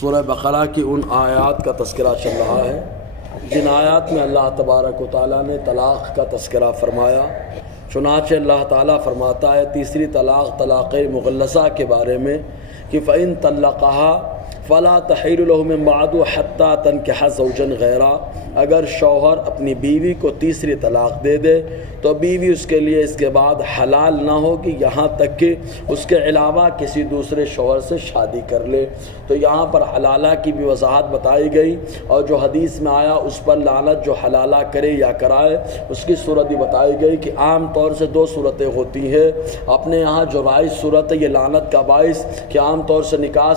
سورہ بقرہ کی ان آیات کا تذکرہ چل رہا ہے جن آیات میں اللہ تبارک و تعالیٰ نے طلاق کا تذکرہ فرمایا۔ چنانچہ اللہ تعالیٰ فرماتا ہے تیسری طلاق، طلاق مغلظہ کے بارے میں کہ فَإِن طَلَّقَهَا فَلَا تَحِلُّ لَهُ مِن بَعْدُ حَتَّى تَنكِحَ زَوْجًا غَيْرَهُ، اگر شوہر اپنی بیوی کو تیسری طلاق دے دے تو بیوی اس کے لیے اس کے بعد حلال نہ ہوگی یہاں تک کہ اس کے علاوہ کسی دوسرے شوہر سے شادی کر لے۔ تو یہاں پر حلالہ کی بھی وضاحت بتائی گئی، اور جو حدیث میں آیا اس پر لعنت جو حلالہ کرے یا کرائے اس کی صورت بھی بتائی گئی کہ عام طور سے دو صورتیں ہوتی ہیں۔ اپنے یہاں جو رائج صورت ہے یہ لعنت کا باعث کہ عام طور سے نکاح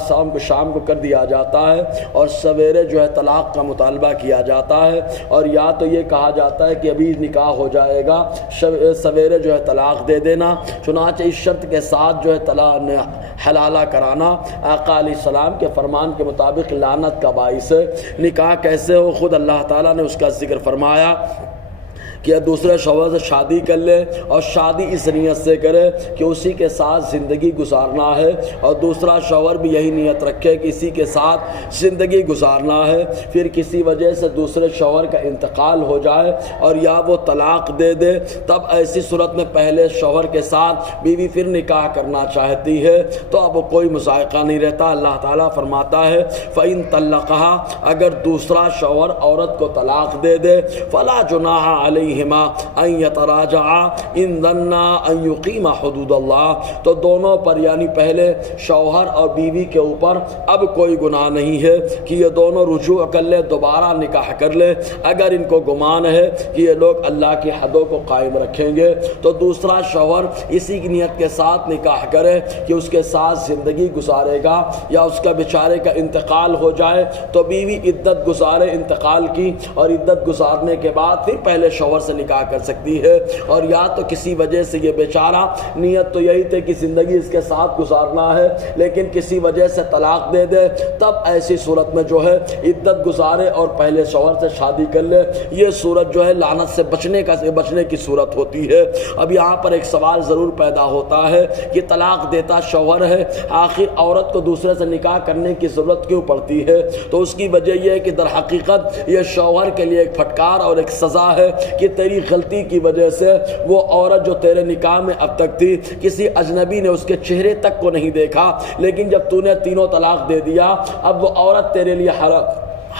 شام کو کر دیا جاتا ہے اور سویرے جو ہے طلاق کا مطالبہ کیا جاتا ہے، اور یا تو یہ کہا جاتا ہے کہ ابھی نکاح ہو جائے گا سویرے جو ہے طلاق دے دینا۔ چنانچہ اس شرط کے ساتھ جو ہے طلاق حلالہ کرانا آقا علیہ السلام کے فرمان کے مطابق لعنت کا باعث ہے۔ نکاح کیسے ہو خود اللہ تعالیٰ نے اس کا ذکر فرمایا کہ دوسرے شوہر سے شادی کر لے، اور شادی اس نیت سے کرے کہ اسی کے ساتھ زندگی گزارنا ہے، اور دوسرا شوہر بھی یہی نیت رکھے کہ اسی کے ساتھ زندگی گزارنا ہے۔ پھر کسی وجہ سے دوسرے شوہر کا انتقال ہو جائے اور یا وہ طلاق دے دے، تب ایسی صورت میں پہلے شوہر کے ساتھ بیوی پھر نکاح کرنا چاہتی ہے تو اب کوئی مذائقہ نہیں رہتا۔ اللہ تعالیٰ فرماتا ہے فَإِن طَلَّقَهَا، اگر دوسرا شوہر عورت کو طلاق دے دے فَلَا جُنَاحَ عَلَيْهِ ان يتراجعا ان ظنا ان يقیم حدود اللہ، تو دونوں پر یعنی پہلے شوہر اور بیوی کے اوپر اب کوئی گناہ نہیں ہے کہ یہ دونوں رجوع کر لے، دوبارہ نکاح کر لے۔ اگر ان کو گمان ہے کہ یہ لوگ اللہ کی حدوں کو قائم رکھیں گے تو دوسرا شوہر اسی کی نیت کے ساتھ نکاح کرے کہ اس کے ساتھ زندگی گزارے گا، یا اس کا بیچارے کا انتقال ہو جائے تو بیوی عدت گزارے انتقال کی، اور عدت گزارنے کے بعد پھر پہلے شوہر سے نکاح کر سکتی ہے۔ اور یا تو کسی وجہ سے یہ بیچارہ نیت تو یہی تھی کہ زندگی اس کے ساتھ گزارنا ہے، لیکن کسی وجہ سے طلاق دے دے، تب ایسی صورت میں جو ہے عدت گزارے اور پہلے شوہر سے شادی کر لے۔ یہ صورت جو ہے لعنت سے بچنے کی صورت ہوتی ہے۔ اب یہاں پر ایک سوال ضرور پیدا ہوتا ہے کہ طلاق دیتا شوہر ہے، آخر عورت کو دوسرے سے نکاح کرنے کی ضرورت کیوں پڑتی ہے؟ تو اس کی وجہ یہ ہے کہ در حقیقت یہ شوہر کے لیے ایک پھٹکار اور ایک سزا ہے کہ تیری غلطی کی وجہ سے وہ عورت جو تیرے نکاح میں اب تک تھی کسی اجنبی نے اس کے چہرے تک کو نہیں دیکھا، لیکن جب تو نے تینوں طلاق دے دیا اب وہ عورت تیرے لیے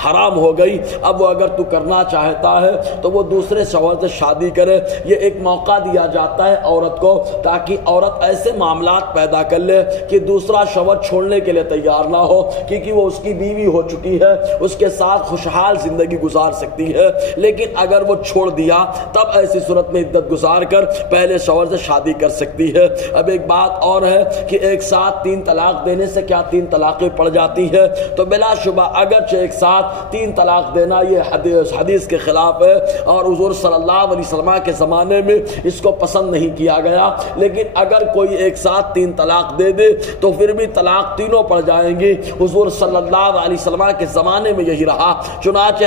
حرام ہو گئی۔ اب وہ اگر تو کرنا چاہتا ہے تو وہ دوسرے شوہر سے شادی کرے۔ یہ ایک موقع دیا جاتا ہے عورت کو تاکہ عورت ایسے معاملات پیدا کر لے کہ دوسرا شوہر چھوڑنے کے لیے تیار نہ ہو، کیونکہ وہ اس کی بیوی ہو چکی ہے، اس کے ساتھ خوشحال زندگی گزار سکتی ہے۔ لیکن اگر وہ چھوڑ دیا تب ایسی صورت میں عدت گزار کر پہلے شوہر سے شادی کر سکتی ہے۔ اب ایک بات اور ہے کہ ایک ساتھ 3 طلاق دینے سے کیا 3 طلاقیں پڑ جاتی ہے؟ تو بلا شبہ اگرچہ ایک ساتھ 3 طلاق دینا یہ حدیث کے خلاف ہے اور حضور صلی اللہ علیہ وسلم کے زمانے میں اس کو پسند نہیں کیا گیا، لیکن اگر کوئی ایک ساتھ 3 طلاق دے دے تو پھر بھی طلاق تینوں پڑ جائیں گی۔ حضور صلی اللہ علیہ وسلم کے زمانے میں یہی رہا۔ چنانچہ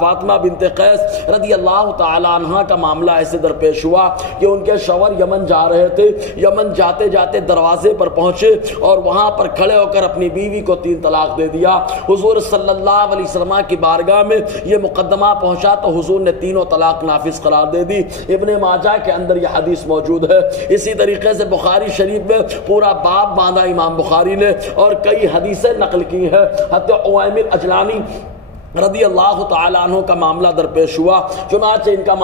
فاطمہ بنت قیس رضی اللہ تعالی عنہ کا معاملہ ایسے درپیش ہوا کہ ان کے شوہر یمن جا رہے تھے، یمن جاتے جاتے دروازے پر پہنچے اور وہاں پر کھڑے ہو کر اپنی بیوی کو 3 طلاق دے دیا۔ حضور صلی اللہ علیہ وسلم کی بارگاہ میں یہ مقدمہ پہنچا تو حضور نے تینوں طلاق نافذ قرار دے دی۔ ابن ماجہ کے اندر یہ حدیث موجود ہے۔ اسی طریقے سے بخاری شریف میں پورا باب باندھا امام بخاری نے اور کئی حدیثیں نقل کی ہیں۔ حتی عویمر اجلانی رضی اللہ تعالیٰ عنہ کا معاملہ درپیش ہوا۔ چنانچہ ان کا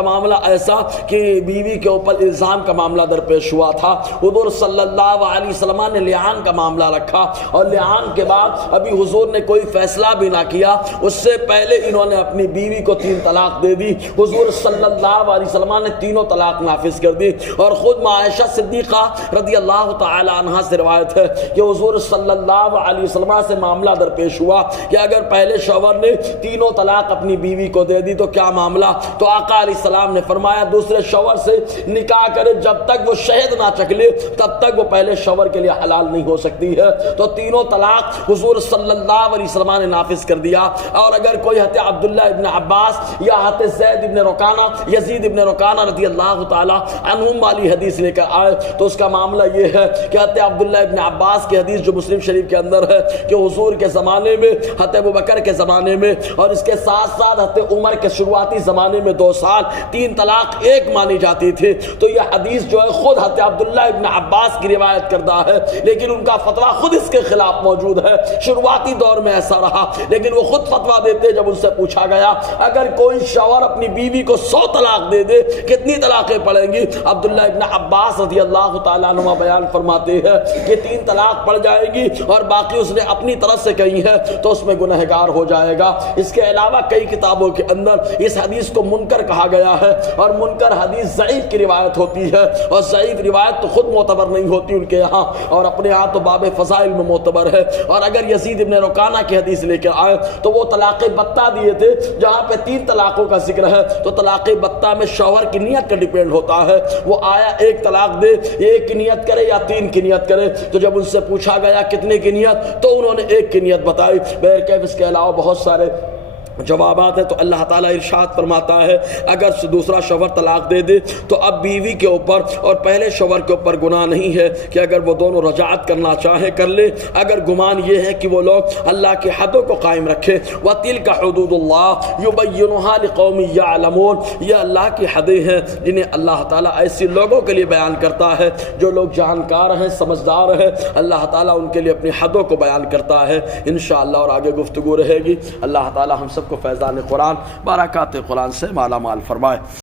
معاملہ ایسا کہ بیوی کے اوپر الزام کا معاملہ درپیش ہوا تھا۔ حضور صلی اللہ علیہ وسلم نے لعان کا معاملہ رکھا، اور لعان کے بعد ابھی حضور نے کوئی فیصلہ بھی نہ کیا، اس سے پہلے انہوں نے اپنی بیوی کو 3 طلاق دے دی۔ حضور صلی اللہ علیہ وسلم نے تینوں طلاق نافذ کر دی، اور خود عائشہ صدیقہ رضی اللہ تعالی عنہا سے روایت ہے کہ حضور صلی اللہ علیہ وسلم سے معاملہ درپیش پیش ہوا کہ اگر پہلے شوہر نے تینوں طلاق اپنی بیوی کو دے دی تو کیا معاملہ؟ تو آقا علیہ السلام نے فرمایا دوسرے شوہر سے نکاح کرے، جب تک وہ شہد نہ چکھ لے تب تک وہ پہلے شوہر کے لیے حلال نہیں ہو سکتی ہے۔ تو تینوں طلاق حضور صلی اللہ علیہ وسلم نے نافذ کر دیا۔ اور اگر کوئی حضرت عبداللہ ابن عباس یا حضرت زید ابن رکانہ، یزید ابن رکانہ رضی اللہ تعالی عنہم والی حدیث لے کر آئے تو اس کا معاملہ یہ ہے کہ حضرت عبداللہ ابن عباس کی حدیث جو مسلم شریف کے اندر ہے کہ حضور کے زمانے میں، حضرت ابوبکر کے زمانے میں اور اس کے ساتھ ساتھ حضرت عمر کے شروعاتی زمانے میں 2 سال 3 طلاق ایک مانی جاتی تھی۔ تو یہ حدیث جو ہے خود حضرت عبداللہ ابن عباس کی روایت کردہ ہے، لیکن ان کا فتویٰ خود اس کے خلاف موجود ہے۔ شروعاتی دور میں ایسا رہا، لیکن وہ خود فتویٰ دیتے جب ان سے پوچھا گیا اگر کوئی شوہر اپنی بیوی کو 100 طلاق دے دے کتنی طلاقیں پڑیں گی؟ عبداللہ ابن عباس رضی اللہ تعالیٰ عنہ بیان فرماتے ہیں کہ 3 طلاق پڑ جائے گی اور باقی اس نے اپنی طرف سے کہی ہے تو اس میں گنہگار ہو جائے گا۔ اس کے علاوہ کئی کتابوں کے اندر اس حدیث کو منکر کہا گیا ہے، اور منکر حدیث ضعیف کی روایت ہوتی ہے، اور ضعیف روایت تو خود معتبر نہیں ہوتی ان کے یہاں، اور اپنے ہاں تو باب فضائل میں معتبر ہے۔ اور اگر یزید ابن رکانہ کی حدیث لے کے آئے تو وہ طلاق بتہ دیے تھے، جہاں پہ 3 طلاقوں کا ذکر ہے تو طلاق بتہ میں شوہر کی نیت کا ڈیپینڈ ہوتا ہے، وہ آیا 1 طلاق دے، 1 کی نیت کرے یا 3 کی نیت کرے۔ تو جب ان سے پوچھا گیا کتنے کی نیت تو انہوں نے 1 کی نیت بتائی۔ بہرکیف اس کے علاوہ بہت سارے جوابات ہیں۔ تو اللہ تعالیٰ ارشاد فرماتا ہے اگر دوسرا شوہر طلاق دے دے تو اب بیوی کے اوپر اور پہلے شوہر کے اوپر گناہ نہیں ہے کہ اگر وہ دونوں رجعت کرنا چاہیں کر لے، اگر گمان یہ ہے کہ وہ لوگ اللہ کی حدوں کو قائم رکھے۔ وَتِلْكَ حُدُودُ اللَّهِ يُبَيِّنُهَا لِقَوْمٍ يَعْلَمُونَ، یہ اللہ کی حدیں ہیں جنہیں اللہ تعالیٰ ایسی لوگوں کے لیے بیان کرتا ہے جو لوگ جانکار ہیں، سمجھدار ہیں۔ اللہ تعالیٰ ان کے لیے اپنی حدوں کو بیان کرتا ہے انشاءاللہ، اور آگے گفتگو رہے گی۔ اللہ تعالیٰ ہم سب کو فیضان قرآن، برکات قرآن سے مالا مال فرمائے۔